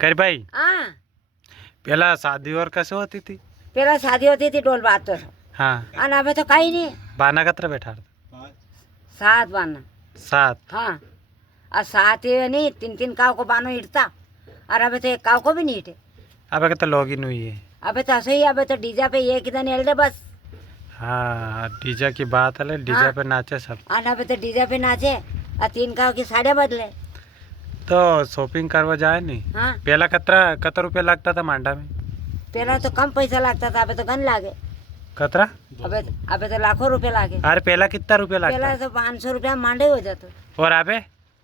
कर भाई हाँ पहला शादी और कैसे होती थी? पहला शादी होती थी ढोल बात तो हाँ અને હવે તો કઈ નહીં बाना कतरा बैठा था? सात बाना 7 हाँ और सात ये नहीं तीन तीन काव को बानो हिटता और अबे तो एक काव को भी नहीं हिटे अब कहते लॉगिन हुई है। अबे तो ऐसे ही अबे तो डीजा पे एक इधर हेल दे बस हाँ डीजे की बात है, डीजे हाँ। पे नाचे सब। और अबे तो डीजा पे नाचे और तीन काव की साड़ियाँ बदले तो शॉपिंग करवा जाए नहीं? हाँ पहला कतरा रुपया लगता था मांडा में? पहला तो कम पैसा लगता था अबे तो गन लागे कतरा? अबे अबे तो लाखों रुपए लागे अरे पहला कितना रुपया पहला लगता? तो 500 रुपया मांडे हो जाते और अबे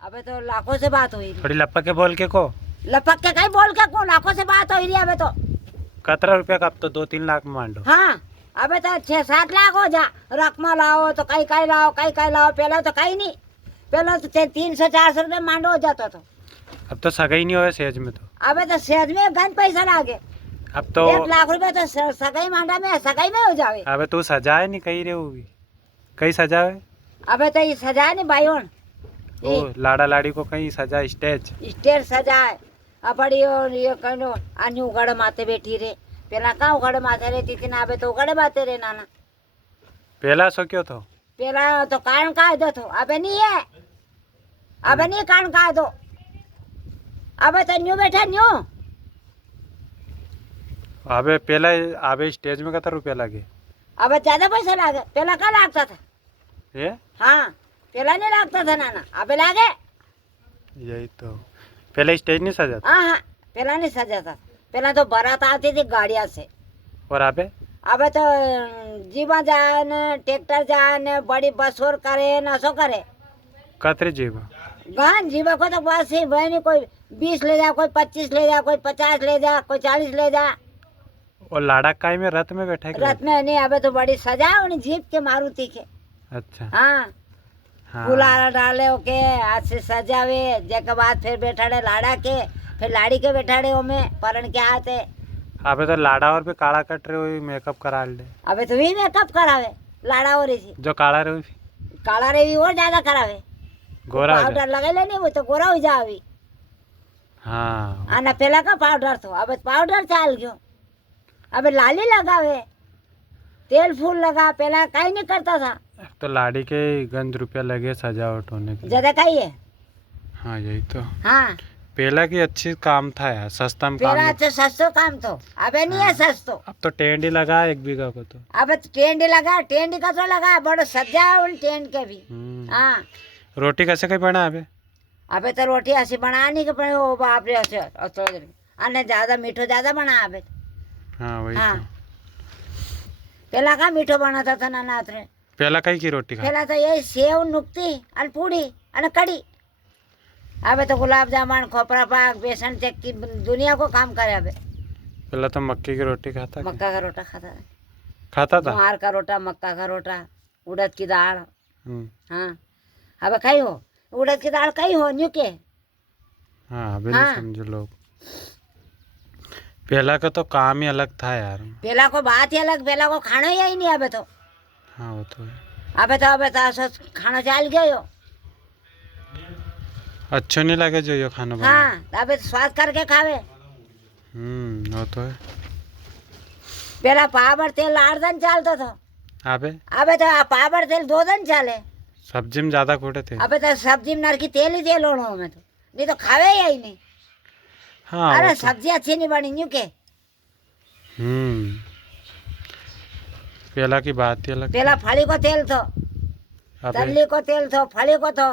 अबे तो लाखों से बात हुई थोड़ी लपक के बोल के को लपक के कहीं बोल के कौन लाखों से बात हो रही है अबे तो कतरा रुपया का? अब तो 2-3 लाख में मांडो। हाँ अबे तो 6-7 लाख हो जा रकमा लाओ तो कई लाओ कई लाओ पहला तो कहीं नहीं पहला तो 300-400 रुपये मांडो हो जाता तो अब तो सगाई नहीं होए सेज में तो। अबे तो सेज में गन पैसा लागे अब तो 1 लाख रुपए तो सगाई मांडा में सगाई में हो जावे अबे तू सजाए नहीं कहीं रे होगी कहीं सजाए? अबे तो ये सजाए नहीं भाईयों ओ लाड़ा लाड़ी को कहीं सजा स्टेज स्टेज सजाए अपड़ी और ये कहनो आनी उगड़ माते बैठी रे पहला कहाँ उगड़ माते रहती थी ना अबे तो उगड़ माते रे नाना पहला सो क्यों तो? पहला तो कान का दो तो अबे नहीं है अबे नहीं कान का दो अबे तो न्यू बैठा न्यू अबे पहला अबे स्टेज में कतरा रुपया लगे? अबे ज्यादा पैसा लागे पहला का लागता था ये हाँ पहला नहीं लागता था नाना अबे लागे यही तो पहले स्टेज नहीं सजा था। हाँ हाँ पहला नहीं सजा था पहला तो बारात आती थी गाड़िया से और अबे अबे तो जीवा जाए न ट्रैक्टर जाए न बड़ी बस और करे न सो करे कतरे जीवा गान जीवा को तो बस ही वही नहीं कोई 20 ले जा कोई 25 ले जा कोई 50 ले जा कोई 40 ले जा और लाड़ा काय में रथ में बैठा है क्या? रथ में नहीं अबे तो बड़ी सजा उन्हें जीप के मारुति के अच्छा हाँ हाँ गुलाल डाले ओके हाथ से सजावे जेके बाद फिर बैठाड़े लाड़ा के फिर लाड़ी के बैठाड़े ओमे परण के आते अबे तो लाड़ा और भी काला कट रहे हुई मेकअप करा ले। अबे तो भी मेकअप करावे लाड़ा और इसी जो काला रहे हुई काला रे भी और ज्यादा करावे गोरा हो जाए। पाउडर लगे ले नहीं वो तो गोरा हो जावी हाँ आना पहला का पाउडर तो अब पाउडर चाल गयो अब लाली लगावे तेल फूल लगा पहला कहीं नहीं करता था अब तो लाड़ी के गंज रुपया लगे सजावट होने के लिए। ज्यादा कहीं है हाँ यही तो हाँ पहला की अच्छी काम था यार, सस्ता में काम पहला नहीं। तो सस्तो काम तो अबे नहीं है सस्तो अब तो टेंट ही लगा 1 बीघा को तो। अब टेंट लगा टेंट का तो लगा बड़ो सजा उन टेंट के भी हाँ रोटी कैसे कहीं बना अबे? अबे तो रोटी ऐसी बनानी के पड़े ओ बाप रे ऐसे अन्य ज्यादा मीठो ज्यादा बना अबे हाँ वही हाँ तो। पहला का मीठो बनाता था ना नाथ रे पहला कहीं की रोटी खा? पहला तो यही सेव नुक्ती और पूड़ी और कड़ी अबे तो गुलाब जामुन खोपरा पाक बेसन चक्की दुनिया को काम करे अबे पहला तो मक्के की रोटी खाता क्या? मक्का का रोटा खाता था खाता था। कुम्हार का रोटा मक्का का रोटा उड़द की दाल हाँ अबे कही हो उड़द की दाल कही हो न्यू के हाँ अभी हाँ। नहीं समझो लोग। पहला का तो काम ही अलग था यार। पहला को बात ही अलग पहला को खाना ही नहीं अबे तो हाँ वो तो है। अबे तो खाना चाल गयो अच्छो नहीं लगे जो ये खाना बना। हाँ अबे तो स्वाद करके खावे वो तो है। पहला पावर तेल 8 दिन चालता था अबे अबे तो पावर तेल 2 दिन चाले सब्जी में ज्यादा खोटे थे। अबे तो सब्जी में नरकी तेल ही तेल होना में तो नहीं तो खावे ही नहीं हाँ अरे वो तो। सब्जी अच्छी नहीं बनी न्यू के पहला की बात ही अलग। पहला फली को तेल तो अबे तल्ली को तेल तो फली को तो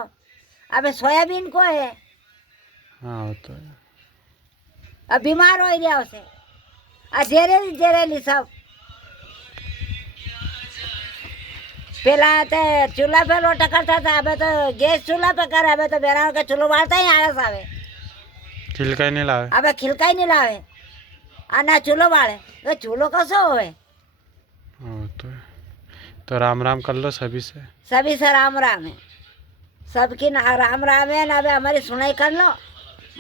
अबे सोयाबीन को है हाँ वो तो है। अब बीमार हो गया उसे जेरेली सब पहला तो चूल्हा पे लोटा करता था अबे तो गैस चूल्हा पे करे अबे तो बेरा के चूल्हो बालता ही आलस आवे छिलका ही नहीं लावे। अबे खिलका ही नहीं लावे ना चूल्हो बाले तो चूल्हो कसो होवे हाँ वो तो है। तो राम राम कर लो सभी से। सभी से राम राम है सबकी ना राम राम है ना अबे हमारी सुनाई कर लो